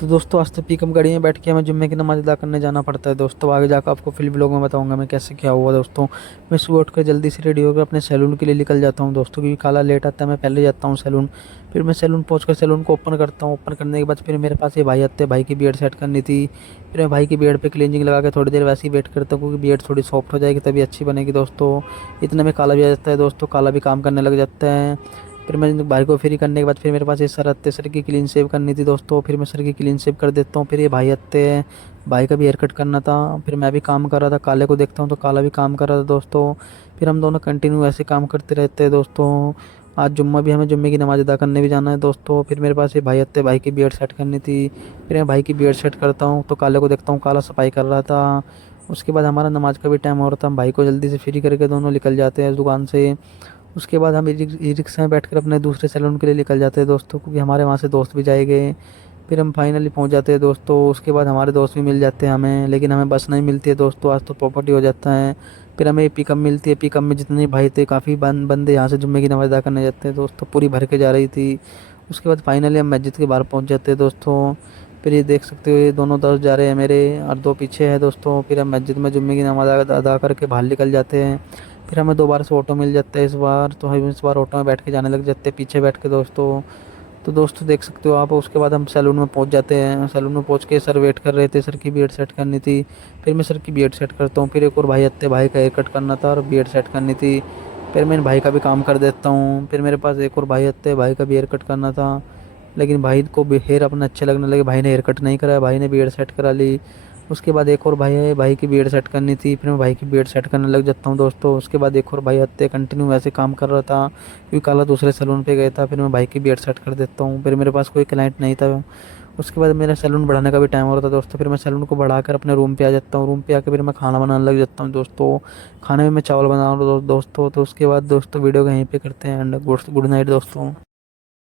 तो दोस्तों आज तो पीकम गाड़ी में बैठ के हमें जुम्मे की नमाज़ अदा करने जाना पड़ता है दोस्तों। आगे जाकर आपको फिर व्लॉग में बताऊंगा मैं कैसे क्या हुआ दोस्तों। मैं सुबह उठ कर जल्दी से रेडी होकर अपने सैलून के लिए निकल जाता हूँ दोस्तों, क्योंकि काला लेट आता है। मैं पहले जाता हूँ सैलून। फिर मैं सैलून पहुँच कर सैलून को ओपन करता हूँ। ओपन करने के बाद फिर मेरे पास ये भाई आते हैं, भाई की बियर्ड सेट करनी थी। फिर मैं भाई की बियर्ड पे क्लीनिंग लगा के थोड़ी देर वैसे ही वेट करता हूँ, क्योंकि बियर्ड थोड़ी सॉफ्ट हो जाएगी तभी अच्छी बनेगी दोस्तों। इतने में काला भी आ जाता है दोस्तों, काला भी काम करने लग जाता है। फिर मैं भाई को फ्री करने के बाद फिर मेरे पास ये सर आते, सर की क्लीन शेव करनी थी दोस्तों। फिर मैं सर की क्लीन शेव कर देता हूँ। फिर ये भाई आते हैं, भाई का भी हेयर कट करना था। फिर मैं भी काम कर रहा था, काले को देखता हूँ तो काला भी काम कर रहा था दोस्तों। फिर हम दोनों कंटिन्यू ऐसे काम करते रहते हैं दोस्तों। आज जुम्मा भी, हमें जुम्मे की नमाज़ अदा करने भी जाना है दोस्तों। फिर मेरे पास ये भाई आते, भाई की बियर्ड सेट करनी थी। फिर मैं भाई की बियर्ड सेट करता हूँ तो काले को देखता हूँ, काला सफाई कर रहा था। उसके बाद हमारा नमाज का भी टाइम हो रहा था, हम भाई को जल्दी से फ्री करके दोनों निकल जाते हैं इस दुकान से। उसके बाद हम ई रिक्शा में बैठकर अपने दूसरे सैलून के लिए निकल जाते हैं दोस्तों, क्योंकि हमारे वहाँ से दोस्त भी जाएंगे। फिर हम फाइनली पहुँच जाते हैं दोस्तों। उसके बाद हमारे दोस्त भी मिल जाते हैं हमें, लेकिन हमें बस नहीं मिलती है दोस्तों, आज तो प्रॉपर्टी हो जाता है। फिर हमें पिकअप मिलती है। पिकअप में जितने भाई थे, काफ़ी बंदे यहाँ से जुम्मे की नमाज़ अदा करने जाते हैं दोस्तों, पूरी भर के जा रही थी। उसके बाद फाइनली हम मस्जिद के बाहर पहुँच जाते हैं दोस्तों। फिर ये देख सकते हो, ये दोनों दोस्त जा रहे हैं मेरे, और दो पीछे है दोस्तों। फिर हम मस्जिद में जुम्मे की नमाज़ अदा करके बाहर निकल जाते हैं। फिर हमें दोबारा से ऑटो मिल जाता है इस बार, तो हम इस बार ऑटो में बैठ के जाने लग जाते हैं, पीछे बैठ के दोस्तों। तो दोस्तों देख सकते हो आप, उसके बाद हम सैलून में पहुंच जाते हैं। सैलून में पहुंच के सर वेट कर रहे थे, सर की बियर्ड सेट करनी थी। फिर मैं सर की बियर्ड सेट करता हूँ। फिर एक और भाई आते, भाई का हेयर कट करना था और बियर्ड सेट करनी थी। फिर मैं इन भाई का भी काम कर देता हूँ। फिर मेरे पास एक और भाई आते, भाई का भी हेयर कट करना था, लेकिन भाई को भी हेयर अपना अच्छे लगने लगे, भाई ने हेयर कट नहीं कराया, भाई ने बियर्ड सेट करा ली। उसके बाद एक और भाई है, भाई की बियर्ड सेट करनी थी। फिर मैं भाई की बियर्ड सेट करने लग जाता हूँ दोस्तों। उसके बाद एक और भाई आते, कंटिन्यू वैसे काम कर रहा था, क्योंकि काला दूसरे सैलून पे गया था। फिर मैं भाई की बियर्ड सेट कर देता हूँ। फिर मेरे पास कोई क्लाइंट नहीं था। उसके बाद मेरा सैलून बढ़ाने का भी टाइम हो रहा था दोस्तों। फिर मैं सैलून को बढ़ाकर अपने रूम पे आ जाता हूँ। रूम पे आकर फिर मैं खाना बनाने लग जाता हूँ दोस्तों। खाने में मैं चावल बना रहा हूँ दोस्तों। तो उसके बाद दोस्तों वीडियो को यहीं पे करते हैं एंड गुड नाइट दोस्तों।